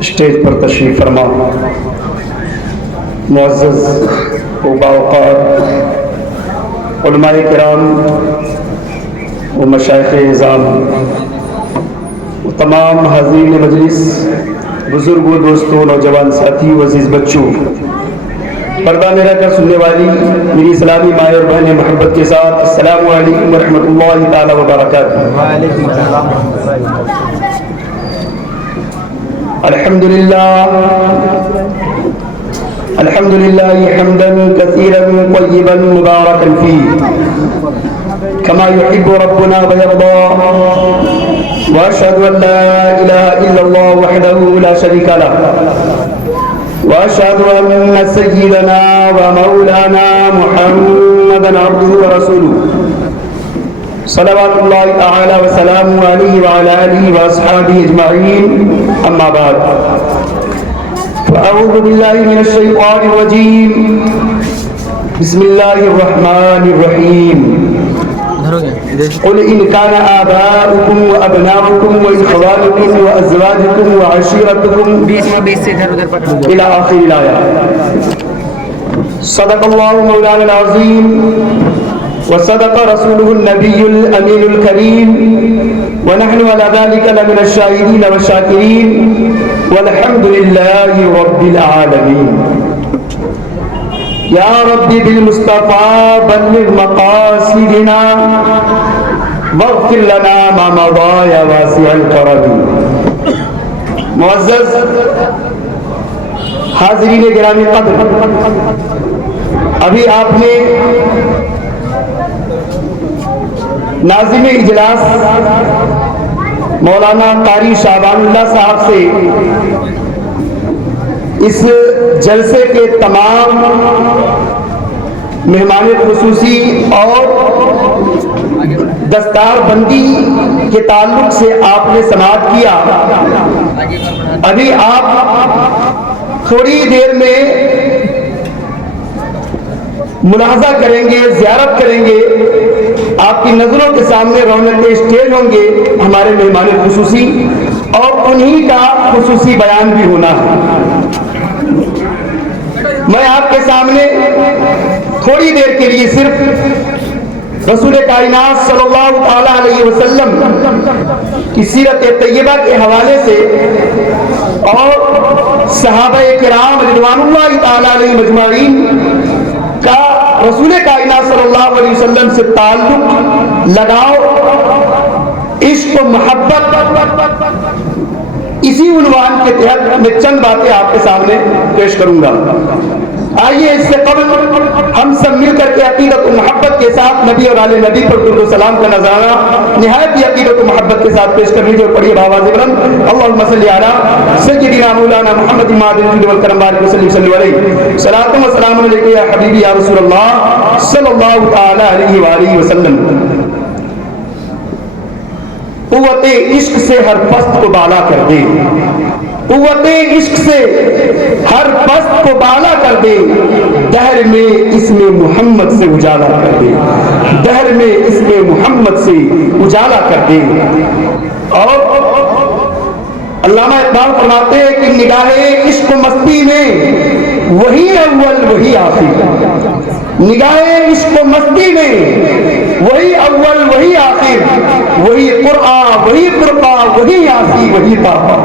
Stage پر تشریف فرما معزز و باوقار علماء کرام و مشائخ اعظام و تمام حاضرین مجلس، بزرگوں، دوستوں، نوجوان ساتھیوں، عزیز بچوں، پردہ میرا کر سننے والی میری اسلامی مائیں اور بہنیں محبت کے ساتھ السلام علیکم ورحمۃ اللہ تعالی وبرکاتہ۔ وعلیکم السلام۔ الحمد لله حمدا كثيرا طيبا مباركا فيه كما يحب ربنا ويرضى، واشهد ان لا اله الا الله وحده لا شريك له، واشهد ان سيدنا ومولانا محمدا عبده ورسوله صلوات الله تعالى وسلامه عليه وعلى اله واصحابه اجمعين، اما بعد فاعوذ بالله من الشيطان الرجيم، بسم الله الرحمن الرحيم، قل ان كان آباؤكم وابناؤكم واخوانكم وازواجكم وعشيرتكم الى آخر الآية۔ صدق الله مولانا العظيم وصدق رسوله النبي الأمين الكريم، ونحن على ذلك لمن الشاهدين والشاكرين، والحمد لله رب العالمين۔ یا رب بالمصطفى بلغ مقاصدنا واغفر لنا ما مضى یا واسع الكرم۔ معزز حاضرین گرامی قدر، ابھی آپ نے ناظم اجلاس مولانا قاری شعبان اللہ صاحب سے اس جلسے کے تمام مہمان خصوصی اور دستار بندی کے تعلق سے آپ نے سماعت کیا۔ ابھی آپ تھوڑی دیر میں ملاحظہ کریں گے، زیارت کریں گے، آپ کی نظروں کے سامنے رونق اسٹیج ہوں گے ہمارے مہمان خصوصی، اور انہی کا خصوصی بیان بھی ہونا ہے۔ میں آپ کے سامنے تھوڑی دیر کے لیے صرف رسول کائنات صلی اللہ تعالی علیہ وسلم کی سیرت طیبہ کے حوالے سے اور صحابہ کرام رضوان اللہ تعالی علیہ مجمعین کا رسول کائنات صلی اللہ علیہ وسلم سے تعلق، لگاؤ، عشق و محبت، اسی عنوان کے تحت میں چند باتیں آپ کے سامنے پیش کروں گا۔ آئیے اس سے قبل ہم سب مل کر کے عقیدت و محبت کے ساتھ نبی اور آل نبی پر درود و سلام کا نذرانہ نہایت ہی عقیدت و محبت کے ساتھ پیش کر لیجیے، اور پڑھیے بآواز بلند اللہم صلی علی سیدنا مولانا محمد مادر الجود والکرم بارک وسلم صلی علیہ صلاۃ و سلام علیک یا حبیبی یا رسول اللہ صلی اللہ تعالی علیہ وآلہ وسلم۔ قوت عشق سے ہر پست کو بالا کر دے، قوت عشق سے ہر پست کو بالا کر دے، دہر میں اسم محمد سے اجالا کر دے، دہر میں اسم محمد سے اجالا کر دے۔ اور علامہ اقبال فرماتے ہیں کہ نگاہ عشق و مستی میں وہی اول وہی آخر، نگاہ عشق و مستی میں وہی اول وہی آخر، وہی قرآن وہی فرقہ وہی یاسی وہی طاہر۔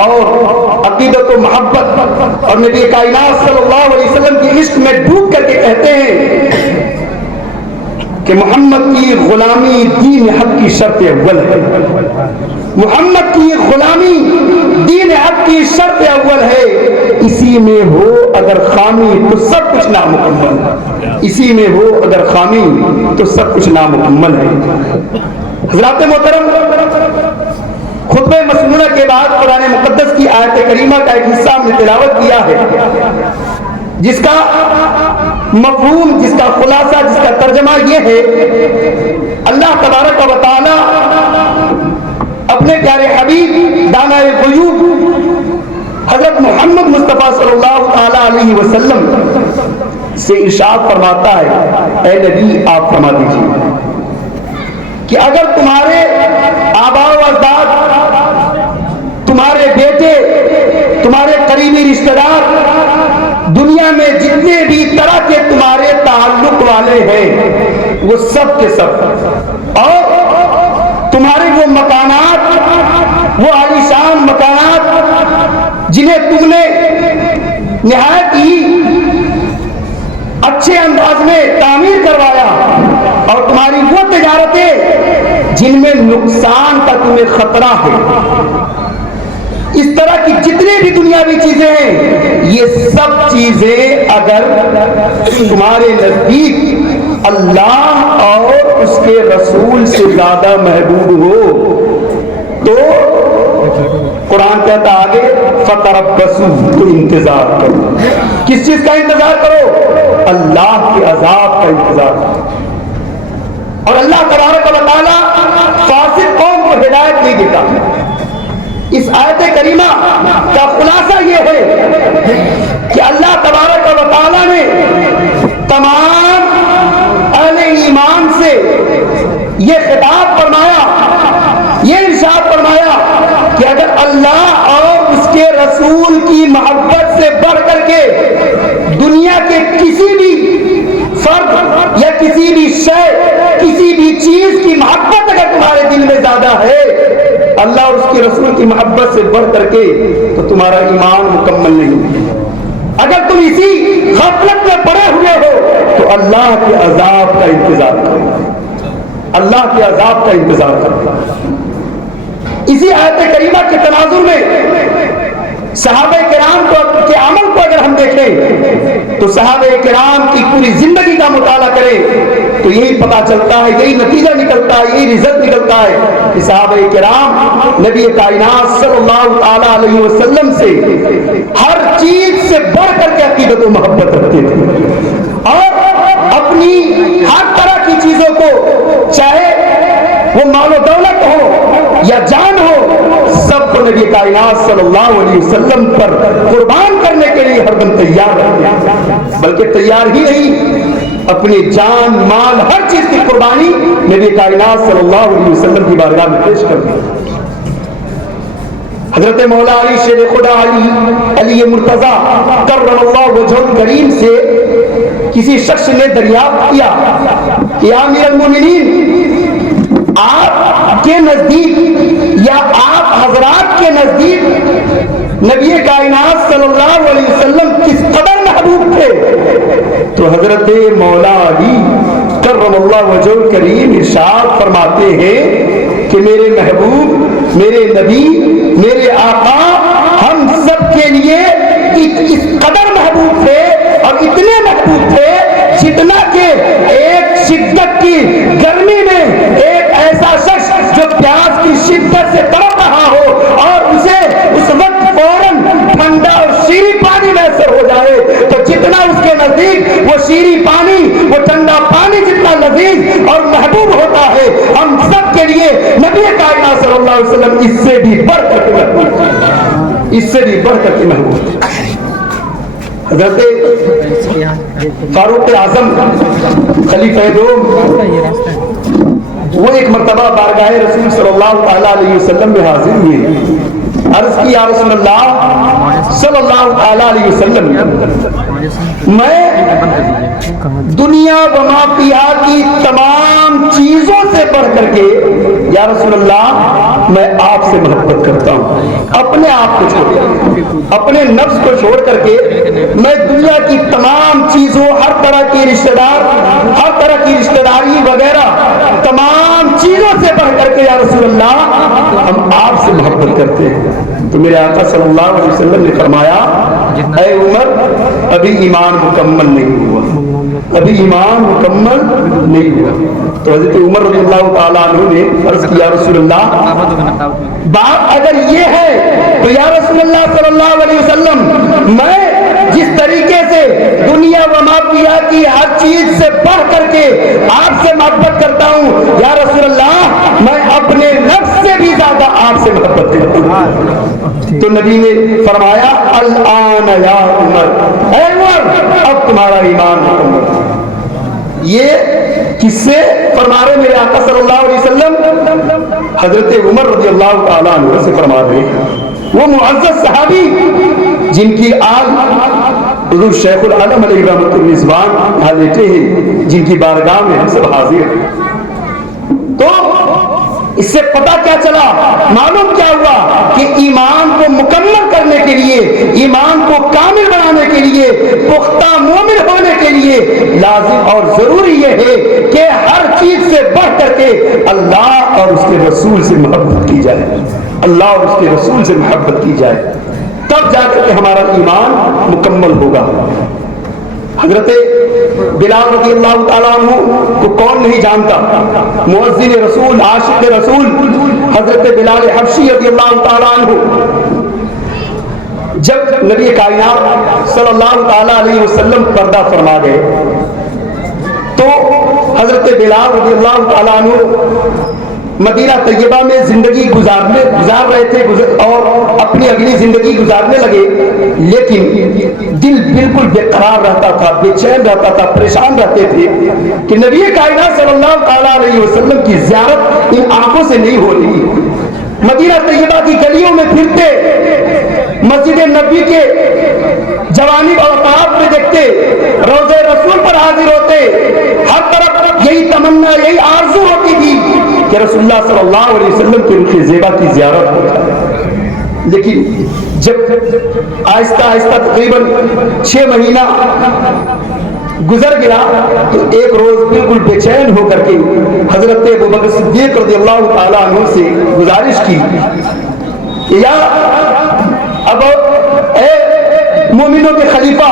اور عقیدت و محبت اور نبی کائنات صلی اللہ علیہ وسلم کی عشق میں ڈوب کر کے کہتے ہیں کہ محمد کی غلامی دین حق کی شرط اول ہے، محمد کی غلامی دین حق کی شرط اول ہے، اسی میں ہو اگر خامی تو سب کچھ نامکمل ہے، اسی میں ہو اگر خامی تو سب کچھ نامکمل ہے۔ حضرات محترم، خطبہ مسنونہ کے بعد قرآن مقدس کی آیت کریمہ کا ایک حصہ ہم نے تلاوت کیا ہے، جس کا مفہوم، جس کا خلاصہ، جس کا ترجمہ یہ ہے، اللہ تبارک و تعالی اپنے پیارے حبیب دانا الغیوب حضرت محمد مصطفیٰ صلی اللہ تعالی علیہ وسلم سے ارشاد فرماتا ہے، اے نبی آپ فرما دیجیے کہ اگر تمہارے آباء و اجداد قریبی رشتہ دار، دنیا میں جتنے بھی طرح کے تمہارے تعلق والے ہیں وہ سب کے سب، اور تمہارے وہ مکانات، وہ عالیشان مکانات جنہیں تم نے نہایت ہی اچھے انداز میں تعمیر کروایا، اور تمہاری وہ تجارتیں جن میں نقصان کا تمہیں خطرہ ہے، اس طرح کی جتنی بھی دنیاوی چیزیں ہیں، یہ سب چیزیں اگر تمہارے نزدیک اللہ اور اس کے رسول سے زیادہ محبوب ہو تو قرآن کہتا آگے فتربصوا، تو انتظار کرو۔ کس چیز کا انتظار کرو؟ اللہ کے عذاب کا انتظار کرو۔ اور اللہ تبارک و تعالیٰ فاسق قوم کو ہدایت نہیں دیتا۔ اس آیت کریمہ کا خلاصہ یہ ہے کہ اللہ تبارک و تعالیٰ نے تمام اہل ایمان سے یہ خطاب فرمایا، یہ ارشاد فرمایا کہ اگر اللہ اور اس کے رسول کی محبت سے بڑھ کر کے دنیا کے کسی بھی فرد یا کسی بھی شے، کسی بھی چیز کی محبت اگر تمہارے دل میں زیادہ ہے اللہ اور اس کے رسول کی محبت سے بڑھ کر کے، تو تمہارا ایمان مکمل نہیں۔ اگر تم اسی غفلت میں پڑے ہوئے ہو تو اللہ کے عذاب کا انتظار کرو، اللہ کے عذاب کا انتظار کرو۔ اسی آیت کریمہ کے تناظر میں صحابہ کرام کے عمل کو اگر ہم دیکھیں تو صحابہ کرام کی پوری زندگی کا مطالعہ کریں تو یہی پتا چلتا ہے، یہی نتیجہ نکلتا ہے، یہی رزلٹ نکلتا ہے کہ صحابہ کرام نبی کائنات صلی اللہ تعالی علیہ وسلم سے ہر چیز سے بڑھ کر کے عقیدت و محبت رکھتے تھے، اور اپنی ہر طرح کی چیزوں کو، چاہے وہ مال و دولت ہو یا جان ہو، سب کو نبی کائنات صلی اللہ علیہ وسلم پر قربان کرنے کے لیے ہر دم تیار رہتے، بلکہ تیار ہی نہیں، اپنی جان مال ہر چیز کی قربانی نبی کائنات صلی اللہ علیہ وسلم کی بارگاہ میں پیش کر دی۔ حضرت مولا علی شیر خدا علی مرتضیٰ کرم اللہ وجہہ الکریم سے کسی شخص نے دریافت کیا کہ یا امیر المومنین، آپ کے نزدیک یا آپ حضرات کے نزدیک نبی کائنات صلی اللہ علیہ وسلم کس قدر محبوب تھے؟ تو حضرت مولا علی کرم اللہ وجہہ الکریم ارشاد فرماتے ہیں کہ میرے محبوب، میرے نبی، میرے آقا ہم سب کے لیے اس قدر محبوب تھے اور اتنے محبوب تھے جتنا کہ ایک شدت کی گرمی میں ایک ایسا شخص جو پیاس کی شدت سے تڑپ رہا ہو اور اسے اس وقت فوراً ٹھنڈا اور شیریں پانی میسر ہو جائے تو جتنا اس کے نزدیک وہ شیریں پانی، وہ ٹھنڈا پانی جتنا لذیذ اور محبوب ہوتا ہے، ہم سب کے لیے نبی کائنات صلی اللہ علیہ وسلم اس سے بھی بڑھ کر کے محبوب، اس سے بھی بڑھ کر کے محبوب۔ حضرت فاروق اعظم خلیفہ دوم وہ ایک مرتبہ بارگاہ رسول صلی اللہ تعالیٰ علیہ وسلم میں حاضر ہوئے، عرض کی یا رسول اللہ صلی اللہ تعالیٰ علیہ وسلم، میں دنیا و ما فیہا کی تمام چیزوں سے بڑھ کر کے یا رسول اللہ میں آپ سے محبت کرتا ہوں، اپنے آپ کو چھوڑ کر، اپنے نفس کو چھوڑ کر کے میں دنیا کی تمام چیزوں، ہر طرح کی رشتہ دار، ہر طرح کی رشتہ داری وغیرہ تمام چیزوں سے بڑھ کر کے یا رسول اللہ ہم آپ سے محبت کرتے ہیں۔ تو میرے آقا صلی اللہ علیہ وسلم نے فرمایا اے عمر، ابھی ایمان مکمل نہیں ہوا، ابھی ایمان مکمل نہیں ہوا۔ تو حضرت عمر رضی اللہ تعالیٰ عنہ نے عرض کیا رسول اللہ بات اگر یہ ہے تو یا رسول اللہ صلی اللہ علیہ وسلم میں جس طریقے سے دنیا و ما فیہا کی ہر چیز سے بڑھ کر کے آپ سے محبت کرتا ہوں یا رسول اللہ میں اپنے نفس سے بھی زیادہ آپ سے محبت کرتا ہوں۔ تو نبی نے فرمایا الآن یا عمر، اے عمر اب تمہارا ایمان مکمل۔ یہ کس سے فرما رہے میرے آقا صلی اللہ علیہ وسلم؟ حضرت عمر رضی اللہ تعالیٰ عنہ سے فرما رہے، وہ معزز صحابی جن کی آل حضور شیخ العالم علیہ رحمۃ الرضوان یہاں لیٹے ہیں، جن کی بارگاہ میں ہم سب حاضر ہیں۔ تو اس سے پتہ کیا چلا، معلوم کیا ہوا کہ ایمان کو مکمل کرنے کے لیے، ایمان کو کامل بنانے کے لیے، پختہ مومن ہونے کے لیے لازم اور ضروری یہ ہے کہ ہر چیز سے بڑھ کر کے اللہ اور اس کے رسول سے محبت کی جائے، اللہ اور اس کے رسول سے محبت کی جائے، تب جا کر کے ہمارا ایمان مکمل ہوگا۔ حضرت بلال رضی اللہ تعالیٰ عنہ کو کون نہیں جانتا، مؤذن رسول، عاشق رسول حضرت بلال حبشی رضی اللہ تعالیٰ عنہ جب نبی کائنات صلی اللہ تعالیٰ علیہ وسلم پردہ فرما گئے تو حضرت بلال رضی اللہ تعالیٰ عنہ مدینہ طیبہ میں زندگی گزار رہے تھے اور اپنی اگلی زندگی گزارنے لگے، لیکن دل بالکل بے قرار رہتا تھا، بے چین رہتا تھا، پریشان رہتے تھے کہ نبی کائنات صلی اللہ تعالیٰ علیہ وسلم کی زیارت ان آنکھوں سے نہیں ہو رہی۔ مدینہ طیبہ کی گلیوں میں پھرتے، مسجد نبی کے جوانب اور اطراف میں دیکھتے، روضہ رسول پر حاضر ہوتے، ہر طرف یہی تمنا، یہی آرزو ہوتی تھی کہ رسول اللہ صلی اللہ علیہ وسلم کے رخ زیبا کی زیارت ہو جائے۔ لیکن جب آہستہ آہستہ تقریباً 6 مہینہ گزر گیا تو ایک روز بالکل بے چین ہو کر کے حضرت ابوبکر صدیق رضی اللہ تعالیٰ عنہ سے گزارش کی، یا اب اے مومنوں کے خلیفہ،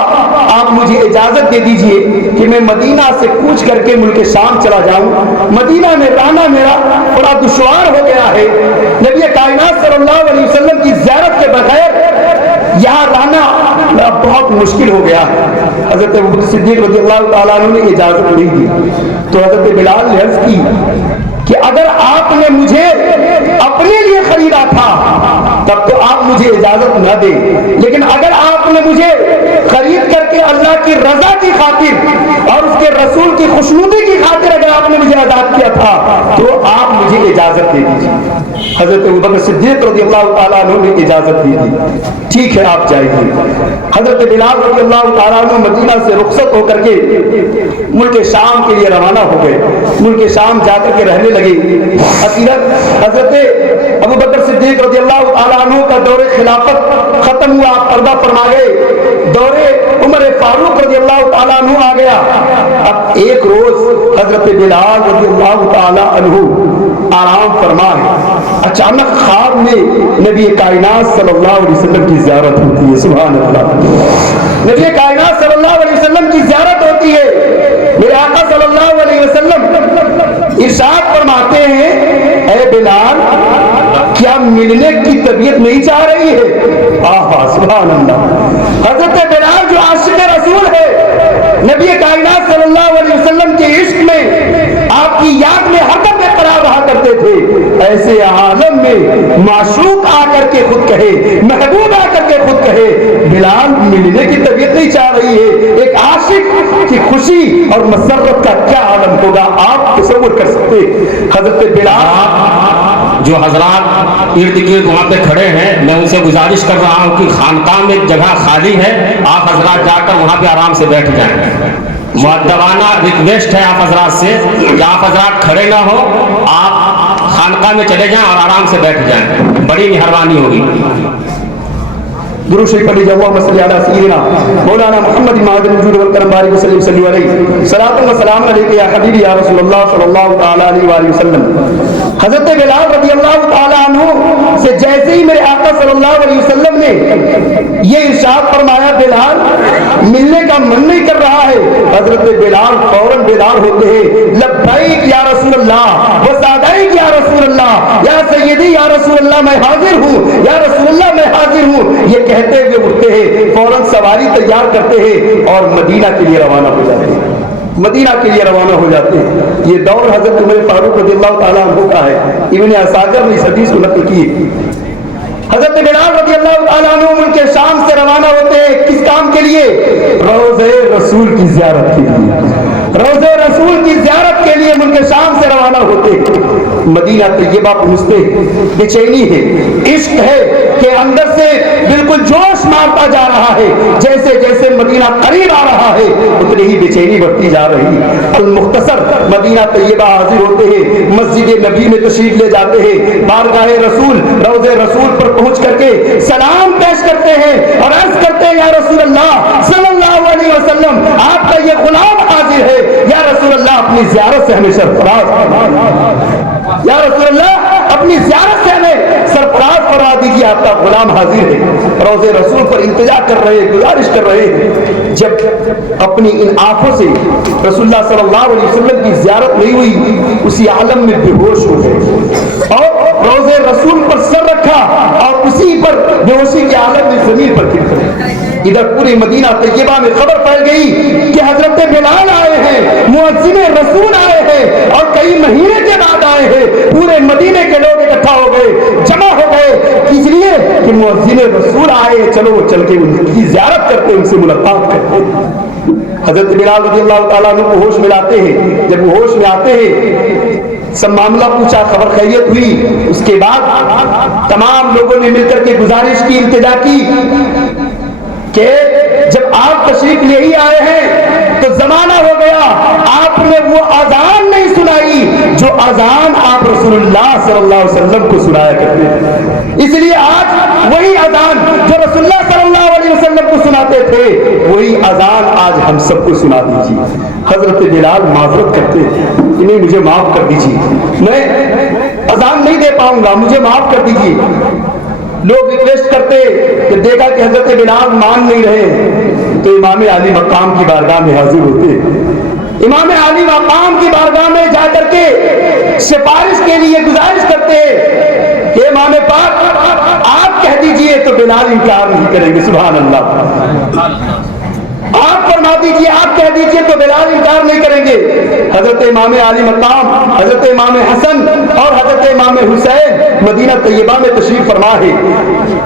آپ مجھے اجازت دے دیجئے کہ میں مدینہ سے کوچ کر کے ملک شام چلا جاؤں، مدینہ میں رہنا میرا بڑا دشوار ہو گیا ہے، نبی کائنات صلی اللہ علیہ وسلم کی زیارت کے بغیر یہاں رہنا بہت مشکل ہو گیا ہے۔ حضرت ابوبکر صدیق رضی اللہ تعالیٰ عنہ نے اجازت نہیں دی تو حضرت بلال نے عرض کی کہ اگر آپ نے مجھے اپنے لیے خریدا تھا تب تو آپ مجھے اجازت نہ دیں، لیکن اگر آپ نے مجھے خرید کر کے اللہ کی رضا کی خاطر اور اس کے رسول کی خوشنودی کی خاطر اگر آپ نے مجھے آزاد کیا تھا تو آپ مجھے اجازت دے دیجیے۔ حضرت ابوبکر صدیق رضی اللہ تعالیٰ عنہ نے اجازت دی تھی، ٹھیک ہے آپ جائیے۔ حضرت بلال رضی اللہ تعالیٰ عنہ مدینہ سے رخصت ہو کر کے ملک شام کے لیے روانہ ہو گئے، ملک شام جا کر کے رہنے لگے۔ اخیراً حضرت ابوبکر صدیق رضی اللہ تعالیٰ عنہ کا دور خلافت ختم ہوا، پردہ فرما گئے، دور عمر فاروق رضی اللہ تعالیٰ عنہ آ گیا۔ اب ایک روز حضرت بلال رضی اللہ تعالیٰ عنہ آرام فرما ہے، اچانک خواب میں نبی کائنات صلی اللہ علیہ وسلم کی زیارت ہوتی ہے، سبحان اللہ، نبی کائنات صلی اللہ علیہ وسلم کی زیارت ہوتی ہے۔ میرے آقا صلی اللہ علیہ وسلم ارشاد فرماتے ہیں، اے بلال کیا ملنے کی طبیعت نہیں چاہ رہی ہے؟ آہا سبحان اللہ، حضرت بلال جو عاشق رسول ہے، نبی کائنات صلی اللہ علیہ وسلم کے عشق میں، آپ کی یاد میں ہر دم قرار رہا کرتے تھے، ایسے عالم میں معشوق آ کر کے خود کہے، محبوب آ کر کے خود کہے بلال ملنے کی طبیعت نہیں چاہ رہی ہے، ایک عاشق کی خوشی اور مسرت کا کیا عالم ہوگا آپ تصور کر سکتے۔ حضرت بلال جو حضرات ارد گرد وہاں پہ کھڑے ہیں، میں ان سے گزارش کر رہا ہوں کہ خانقاہ میں جگہ خالی ہے، آپ حضرات جا کر وہاں پہ آرام سے بیٹھ جائیں۔ مؤدبانہ ریکویسٹ ہے آپ حضرات سے کہ آپ حضرات کھڑے نہ ہو، آپ خانقاہ میں چلے جائیں اور آرام سے بیٹھ جائیں، بڑی مہربانی ہوگی۔ درود شریف پڑھ لیجیے، اللہم صلی علی سیدنا مولانا محمد معدن الجود والکرم بارک وسلم صلی علیہ صلاۃ و سلام علیک یا حبیبی یا رسول اللہ صلی اللہ تعالی علیہ وآلہ وسلم۔ حضرت بلال رضی اللہ تعالی عنہ سے جیسے ہی میرے آقا صلی اللہ علیہ وسلم نے یہ ارشاد فرمایا بلال ملنے کا من نہیں کر رہا ہے، حضرت بلال فوراً بیدار ہوتے ہیں، لبیک یا رسول اللہ و سعدیک یا رسول اللہ، یا سیدی یا رسول اللہ میں حاضر ہوں، یا رسول اللہ میں حاضر ہوں، یہ کہتے ہوئے اٹھتے ہیں، فوراً سواری تیار کرتے ہیں اور مدینہ کے لیے روانہ ہو جاتے ہیں، مدینہ کے لیے روانہ ہو جاتے ہیں۔ یہ دور حضرت عمر فاروق رضی اللہ تعالیٰ عنہ کا ہے، ابن اساکر نے اس حدیث کو نقل کی۔ حضرت بلال رضی اللہ تعالیٰ عنہ ملک شام سے روانہ ہوتے ہیں، کس کام کے لیے؟ روضہ رسول کی زیارت کے لیے۔ روضے رسول کی زیارت کے لیے ملک شام سے روانہ ہوتے ہیں، مدینہ طیبہ پہنچتے ہیں، بے چینی ہے، عشق ہے کہ اندر سے بالکل جوش مارتا جا رہا ہے، جیسے جیسے مدینہ قریب آ رہا ہے اتنی ہی بے چینی بڑھتی جا رہی ہے۔ المختصر مدینہ طیبہ حاضر ہوتے ہیں، مسجد نبی میں تشریف لے جاتے ہیں، بارگاہ رسول روضے رسول پر پہنچ کر کے سلام پیش کرتے ہیں اور عرض کرتے ہیں یا رسول اللہ صلی اللہ علیہ وسلم آپ کا یہ غلام حاضر ہے، یا رسول اللہ اپنی زیارت سے ہمیں سرفراز فرما، یا رسول اللہ اپنی زیارت سے ہمیں سرفراز فرما دیجیے، آپ کا غلام حاضر ہے۔ روضے رسول پر التجا کر رہے ہیں، گزارش کر رہے ہیں، جب اپنی ان آنکھوں سے رسول اللہ صلی اللہ علیہ وسلم کی زیارت نہیں ہوئی اسی عالم میں بے ہوش ہو گئے اور روضے رسول پر سر رکھا اور اسی پر بے ہوشی کے عالم میں زمین پر گر پڑے۔ ادھر پوری مدینہ طیبہ میں خبر پھیل گئی کہ حضرت بلال آئے ہیں، مؤذن رسول آئے ہیں اور کئی مہینے کے بعد آئے ہیں۔ پورے مدینے کے لوگ اکٹھا ہو گئے، جمع ہو گئے، اس لیے کہ مؤذن رسول آئے، چلو چل کے ان کی زیارت کرتے، ان سے ملاقات کرتے۔ حضرت بلال رضی اللہ تعالیٰ عنہ کو ہوش میں لاتے ہیں، جب وہ ہوش میں آتے ہیں سب معاملہ پوچھا، خبر خیریت ہوئی، اس کے بعد تمام لوگوں نے مل کر کے گزارش کی، التجا کی کہ جب آپ تشریف لے ہی آئے ہیں تو زمانہ ہو گیا آپ نے وہ اذان نہیں سنائی جو اذان آپ رسول اللہ صلی اللہ علیہ وسلم کو سنایا کرتے ہیں، اس لیے آج وہی اذان جو رسول اللہ صلی اللہ علیہ وسلم کو سناتے تھے وہی اذان آج ہم سب کو سنا دیجیے۔ حضرت بلال معذرت کرتے انہیں مجھے معاف کر دیجیے، میں اذان نہیں دے پاؤں گا، مجھے معاف کر دیجیے۔ لوگ ریکویسٹ کرتے کہ دیکھا کہ حضرت بلال مان نہیں رہے تو امام علی مقام کی بارگاہ میں حاضر ہوتے، امام علی مقام کی بارگاہ میں جا کر کے سفارش کے لیے گزارش کرتے کہ امام پاک آپ کہہ دیجئے تو بلال انکار نہیں کریں گے، سبحان اللہ، آپ فرما دیجئے، آپ کہہ دیجئے تو بلال انکار نہیں کریں گے۔ حضرت امام علی مقام، حضرت امام حسن اور حضرت امام حسین مدینہ طیبہ میں تشریف فرما ہے،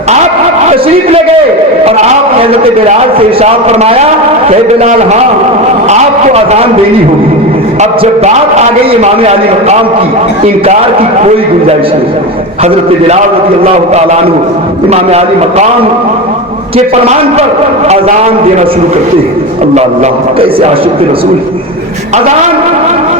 آپ تشریف لے گئے اور آپ نے حضرت بلال سے ارشاد فرمایا کہ بلال ہاں آپ کو اذان دینی ہوگی۔ اب جب بات آ گئی امام علی مقام کی، انکار کی کوئی گنجائش نہیں۔ حضرت بلال رضی اللہ تعالیٰ عنہ امام علی مقام کے فرمان پر اذان دینا شروع کرتے ہیں۔ اللہ اللہ کیسے عاشق رسول، اذان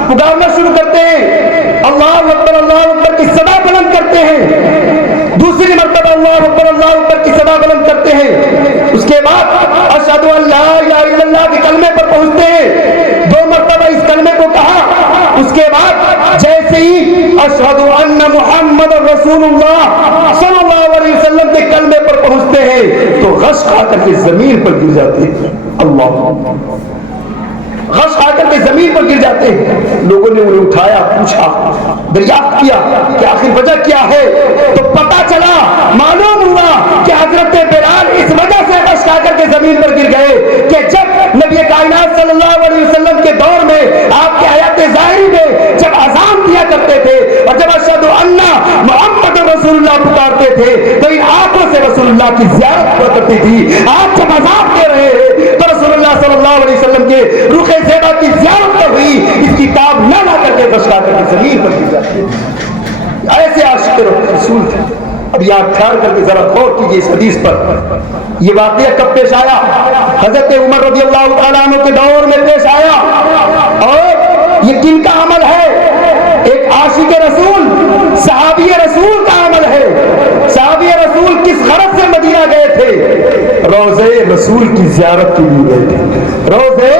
پکارنا شروع کرتے ہیں، اللہ اکبر کی صدا بلند کرتے ہیں، دوسری مرتبہ اللہ اکبر کی صدا بلند کرتے ہیں، اس کے بعد اشہد ان لا الہ الا اللہ کے کلمے پر پہنچتے ہیں، 2 مرتبہ اس کلمے کو کہا، اس کے بعد جیسے ہی اشہد ان محمد رسول اللہ صلی اللہ علیہ وسلم کے کلمے پر پہنچتے ہیں تو غش کھا کر کے زمین پر گر جاتے ہیں، اللہ غش کھا کر کے زمین پر گر جاتے ہیں۔ لوگوں نے انہیں اٹھایا، پوچھا، دریافت کیا کہ آخر وجہ کیا ہے، تو پتا چلا، معلوم ہوا کہ حضرت بلال اس وجہ سے غش کھا کر کے زمین پر گر گئے کہ جب نبی کائنات صلی اللہ علیہ وسلم کے دور میں آپ کے حیات ظاہری میں جب اذان دیا کرتے تھے اور جب اشہد ان محمد رسول اللہ پکارتے تھے تو ان آنکھوں سے رسول اللہ کی زیارت ہوا کرتی تھی۔ آج جب اذان دے رہے ہیں تو رسول اللہ صلی اللہ علیہ وسلم کے رخ زیبا کی زیارت تو ہوئی، اس کتاب نہ لا کر کے غش کھا کر کے زمین پر گر جاتے ہیں۔ ایسے عاشق رسول تھے۔ اب یہاں ٹھہر کر کے ذرا غور کیجیے اس حدیث پر، یہ واقعہ کب پیش آیا؟ حضرت عمر رضی اللہ تعالیٰ عنہ کے دور میں پیش آیا، اور یہ کن کا عمل ہے؟ ایک عاشق رسول، صحابی رسول کا عمل ہے۔ صحابی رسول کس غرض سے مدینہ گئے تھے؟ روضے رسول کی زیارت کے لیے گئے تھے، روضے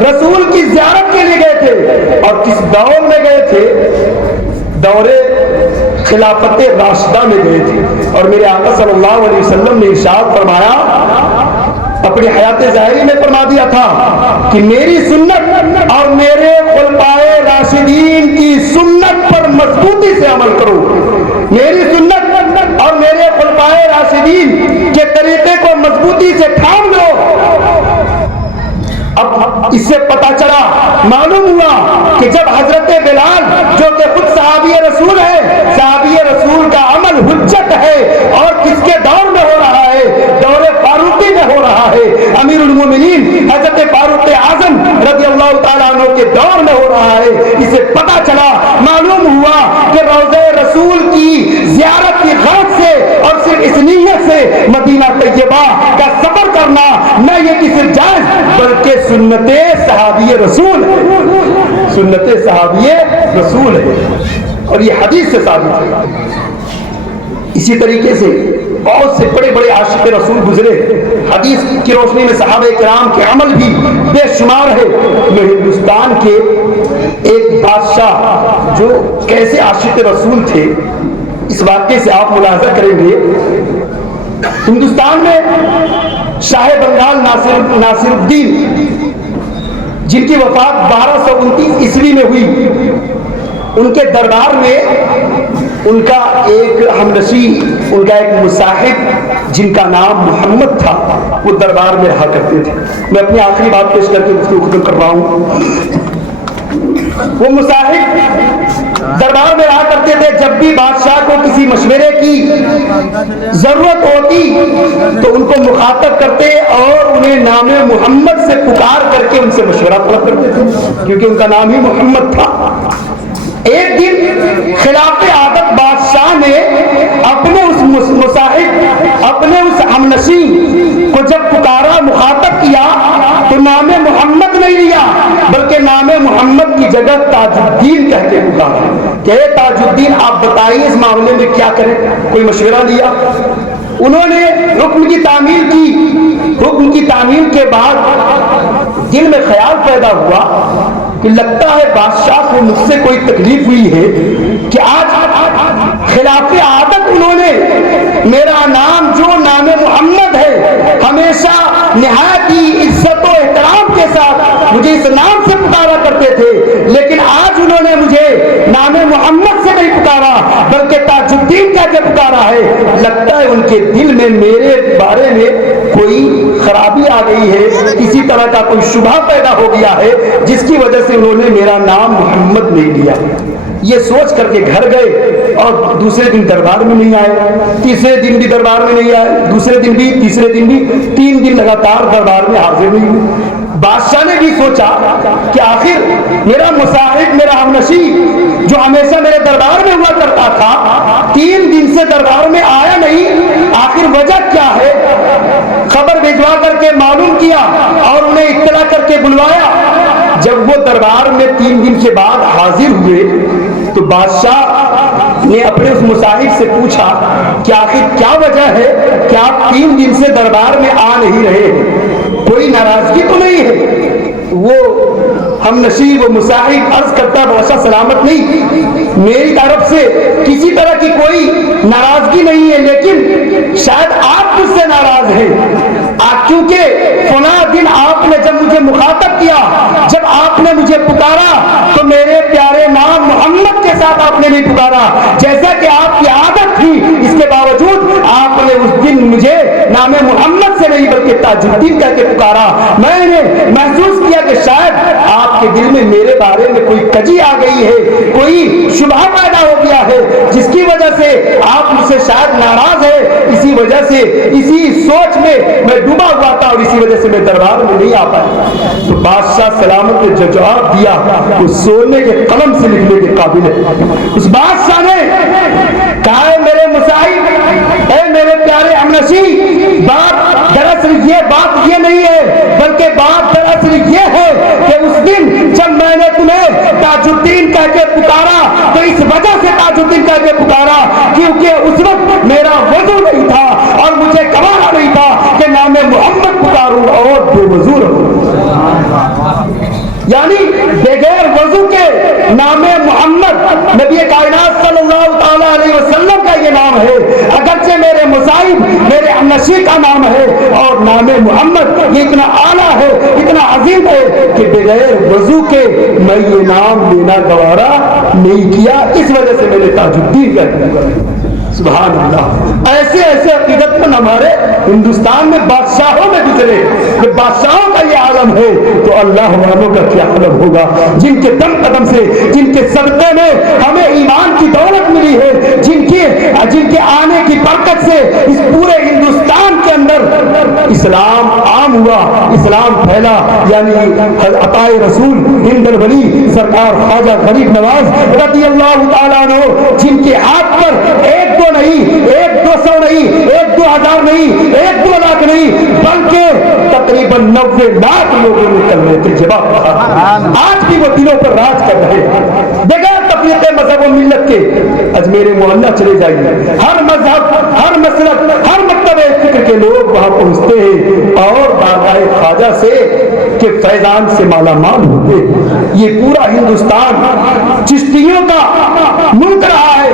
رسول کی زیارت کے لیے گئے تھے۔ اور کس دور میں گئے تھے؟ دور خلافت راشدہ میں گئے تھے، اور میرے آقا صلی اللہ علیہ وسلم نے ارشاد فرمایا، اپنی حیات ظاہری میں فرما دیا تھا کہ میری سنت اور میرے خلفائے راشدین کی سنت پر مضبوطی سے عمل کرو، میری سنت اور میرے خلفائے راشدین کے طریقے کو مضبوطی سے تھام لو۔ اب اس سے پتا چلا، معلوم ہوا کہ جب حضرت بلال جو کہ خود صحابی رسول ہے، صحابی رسول کا عمل حجت ہے، اور کس کے دور میں ہو رہا ہے؟ دور فاروقی میں ہو رہا ہے۔ امیر المومنین حضرت فاروق اعظم رضی اللہ تعالیٰ عنہ کے اس نیت سے مدینہ طیبہ کا سفر کرنا نہ یہ کسی جائز بلکہ سنت صحابی رسول ہے، سنت صحابی رسول ہے، اور یہ حدیث سے ثابت ہے۔ اسی طریقے سے بہت سے بڑے بڑے عاشق رسول گزرے، حدیث کی روشنی میں صحابہ کرام کے عمل بھی بے شمار ہے۔ میں ہندوستان کے ایک بادشاہ جو کیسے عاشق رسول تھے اس واقعے سے آپ ملاحظہ کریں گے۔ ہندوستان میں شاہ بنگال ناصر الدین جن کی وفات 1229 عیسوی میں ہوئی، ان کے دربار میں ان کا ایک ہمنشی، ان کا ایک مصاحب جن کا نام محمد تھا، وہ دربار میں رہا کرتے تھے۔ میں اپنی آخری بات پیش کر کے گفتگو ختم کر رہا ہوں۔ وہ مصاحب دربار میں رہا کرتے تھے، جب بھی بادشاہ کو کسی مشورے کی ضرورت ہوتی تو ان کو مخاطب کرتے اور انہیں نام محمد سے پکار کر کے ان سے مشورہ طلب کرتے تھے، کیونکہ ان کا نام ہی محمد تھا۔ ایک دن خلاف عادت بادشاہ نے اپنے اس مصاحب، اپنے اس ہمنشین کو جب پکارا، مخاطب کیا تو نام محمد نہیں لیا بلکہ نام محمد کی جگہ تاج الدین کہہ کے پکارا کہ اے تاج الدین آپ بتائیے اس معاملے میں کیا کریں۔ کوئی مشورہ لیا، انہوں نے حکم کی تعمیل کی۔ حکم کی تعمیل کے بعد دل میں خیال پیدا ہوا کہ لگتا ہے بادشاہ کو مجھ سے کوئی تکلیف ہوئی ہے کہ آج خلاف عادت انہوں نے میرا نام جو نام محمد ہے ہمیشہ نہایت ہی عزت و احترام کے ساتھ مجھے اس نام سے پکارا کرتے تھے، لیکن آج انہوں نے مجھے نام محمد سے نہیں پکارا بلکہ تاج الدین کہہ کے پکارا ہے۔ لگتا ہے ان کے دل میں میرے بارے میں کوئی خرابی آ گئی ہے، کسی طرح کا کوئی شبہ پیدا ہو گیا ہے جس کی وجہ سے انہوں نے میرا نام محمد نہیں لیا۔ یہ سوچ کر کے گھر گئے اور دوسرے دن دربار میں نہیں آئے، تیسرے دن بھی دربار میں نہیں آئے، دوسرے دن بھی، تیسرے دن بھی، 3 دن لگاتار دربار میں حاضر نہیں ہوئے۔ بادشاہ نے بھی سوچا کہ آخر میرا مصاحب، میرا ہمنشی جو ہمیشہ میرے دربار میں ہوا کرتا تھا 3 دن سے دربار میں آیا نہیں، آخر وجہ کیا ہے؟ خبر بھیجوا کر کے معلوم کیا اور انہیں اطلاع کر کے بلوایا۔ جب وہ دربار میں 3 دن کے بعد حاضر ہوئے تو بادشاہ نے اپنے اس مصاحب سے پوچھا کہ آخر کیا وجہ ہے کہ آپ 3 دن سے دربار میں آ نہیں رہے، کوئی ناراضگی تو نہیں ہے؟ وہ ہم نشیب و مصاحب عرض کرتا بادشاہ سلامت نہیں، میری طرف سے کسی طرح کی کوئی ناراضگی نہیں ہے، لیکن شاید آپ مجھ سے ناراض ہیں، کیونکہ فلاں دن آپ نے جب مجھے مخاطب کیا، جب آپ نے مجھے پکارا تو میرے پیارے نام محمد کے ساتھ آپ نے نہیں پکارا جیسا کہ آپ کی عادت تھی، اس کے باوجود آپ نے اس دن مجھے نام محمد سے نہیں بلکہ تاج الدین کہہ کے پکارا۔ میں نے محسوس کیا کہ شاید آپ کے دل میں میرے بارے میں کوئی کجی آ گئی ہے، کوئی شبہ پیدا ہو گیا ہے جس کی وجہ سے آپ مجھ سے شاید ناراض ہے، اسی وجہ سے اسی سوچ میں ڈوبا ہوا تھا اور اسی وجہ سے میں دربار میں نہیں آ پایا۔ تو بادشاہ سلامت نے جو جواب دیا وہ سونے کے قلم سے لکھنے کے قابل ہے۔ اس بادشاہ نے کہا ہے میرے مصاحب، اے میرے پیارے ہمنشی، بات دراصل یہ نہیں ہے بلکہ بات دراصل یہ ہے کہ اس دن جب میں نے تمہیں تاج الدین کہہ کے پکارا تو اس وجہ سے تاج الدین کہہ کے پکارا کیونکہ اس وقت میرا وضو نہیں تھا اور مجھے گوارا نہیں تھا کہ نام محمد پکاروں اور بے وضو رہوں۔ یعنی بغیر وضو کے نام محمد نبی کائنات صلی اللہ تعالیٰ علیہ وسلم کا یہ نام ہے، اگرچہ میرے مصاحب میرے ہمنشی کا نام ہے اور نام محمد یہ اتنا اعلیٰ ہے، اتنا عظیم ہے کہ بغیر وضو کے میں یہ نام لینا گوارا نہیں کیا، اس وجہ سے میں نے تاج الدین کہا۔ سبحان اللہ، ایسے ایسے عقیدت مند ہمارے ہندوستان میں بادشاہوں میں گزرے، کہ بادشاہوں کا یہ عالم ہے تو اللہ والوں کا کیا عالم ہوگا، جن کے دم قدم سے، جن کے صدقے میں ہمیں ایمان کی دولت ملی ہے، جن کے آنے کی برکت سے اس پورے ہندوستان کے اندر اسلام عام ہوا، اسلام پھیلا، یعنی عطائے رسول ہند الولی سرکار خواجہ غریب نواز رضی اللہ تعالیٰ عنہ، جن کے ہاتھ پر 1 2 نہیں، 1 200 نہیں، 1000 نہیں, 1-2 لاکھ نہیں, بلکہ تقریباً 90 لاکھ لوگوں نے کلمہ طیبہ پڑھا. آج بھی وہ دلوں پر راج کر رہے ہیں. دیکھیں تفریق مذہب و ملت کے اجمیر محلہ چلے جائیے, ہر مذہب, ہر مسلک, ہر مکتب فکر کے لوگ وہاں پہنچتے ہیں اور بارگاہ خواجہ سے کہ فیضان سے مالا مال ہوتے. یہ پورا ہندوستان چشتیوں کا ملک رہا ہے.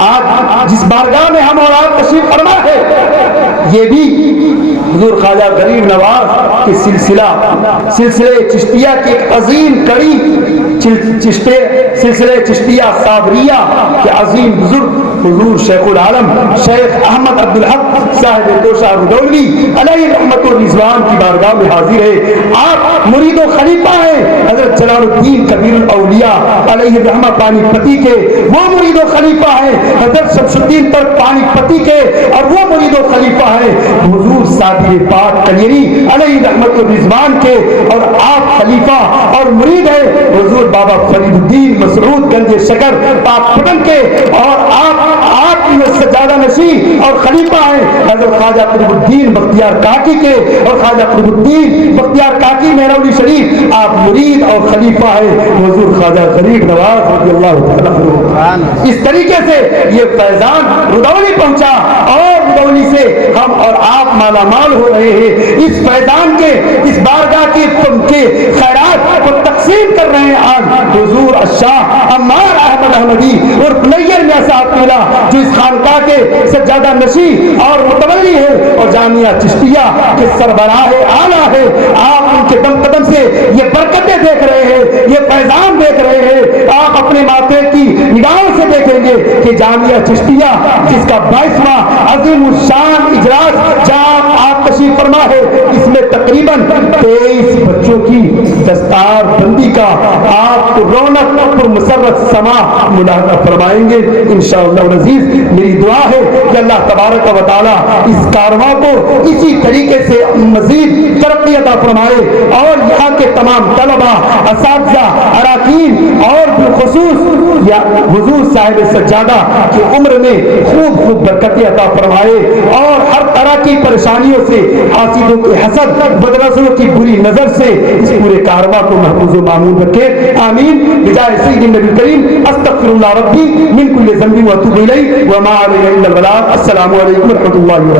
آج جس بارگاہ میں ہم اور آپ تشریف فرما ہے, یہ بھی حضور خواجہ غریب نواز کے سلسلے چشتیہ کی ایک عظیم کڑی, سلسلے چشتیہ صابریہ کے عظیم بزرگ حضور شیخ العالم شیخ احمد عبدالحق صاحب توشہ رودولوی علیہ رحمت و رضوان کی بارگاہ میں حاضر ہے. آپ مرید و خلیفہ ہیں حضرت جلال الدین کبیر الاولیاء علیہ رحمہ پانی پتی کے, وہ مرید و خلیفہ ہیں حضرت شمس الدین ترک پانی پتی کے, اور وہ مرید و خلیفہ ہیں حضور صادق پاک کلیری علیہ رحمت و رضوان کے, اور آپ خلیفہ اور مرید ہیں حضور بابا فرید الدین مسعود گنج شکر پاک پٹن کے, اور آپ سجادہ نشین اور خلیفہ ہیں حضرت خواجہ قطب الدین بختیار کاکی کے, اور خواجہ قطب الدین بختیار کاکی مہرولی شریف آپ مرید اور خلیفہ ہیں حضور خواجہ غریب نواز رضی اللہ تعالی. اس طریقے سے یہ فیضان رودولی پہنچا, اور رودولی سے ہم اور آپ مالا مال ہو رہے ہیں. اس فیضان کے, اس بارگاہ کے خیرات کو تقسیم کر رہے ہیں آج حضور الشاہ عمار احمد احمدی اور پلیر میں صاحب پیلا, جو اس خانقاہ کے سجادہ نشین اور متولی ہے اور جامعہ چشتیہ کے سربراہ اعلیٰ ہے. آپ ان کے دم قدم سے یہ برکتیں دیکھ رہے ہیں, یہ فیضان دیکھ رہے ہیں. آپ اپنے ماتحت کی نگاہوں سے دیکھیں گے کہ جامعہ چشتیہ جس کا 22واں عظیم الشان اجلاس جہاں آپ تشریف فرما ہے, اس میں تقریباً 23 بچوں کی دستار بندی کا آپ کو رونق پر مسرت سما ملاحظہ فرمائیں گے انشاءاللہ العزیز. میری دعا ہے کہ اللہ تبارک و تعالی اس کارواں کو اسی طریقے سے مزید ترقی عطا فرمائے, اور یہاں کے تمام طلبہ, اساتذہ, اراکین اور بالخصوص یا حضور صاحب سجادہ کی عمر میں خوب خوب برکتیں عطا فرمائے, اور ہر طرح کی پریشانیوں سے, حاسدوں کے حسد, بدنظروں کی بری نظر سے اس پورے کارواں کو محفوظ و مامون رکھے. آمین. بجائے سید النبی کریم استغفر اللہ ربی من کل ذنب واتوب الیہ وما علیہ الا البلاغ. السلام علیکم ورحمۃ اللہ وبرکاتہ.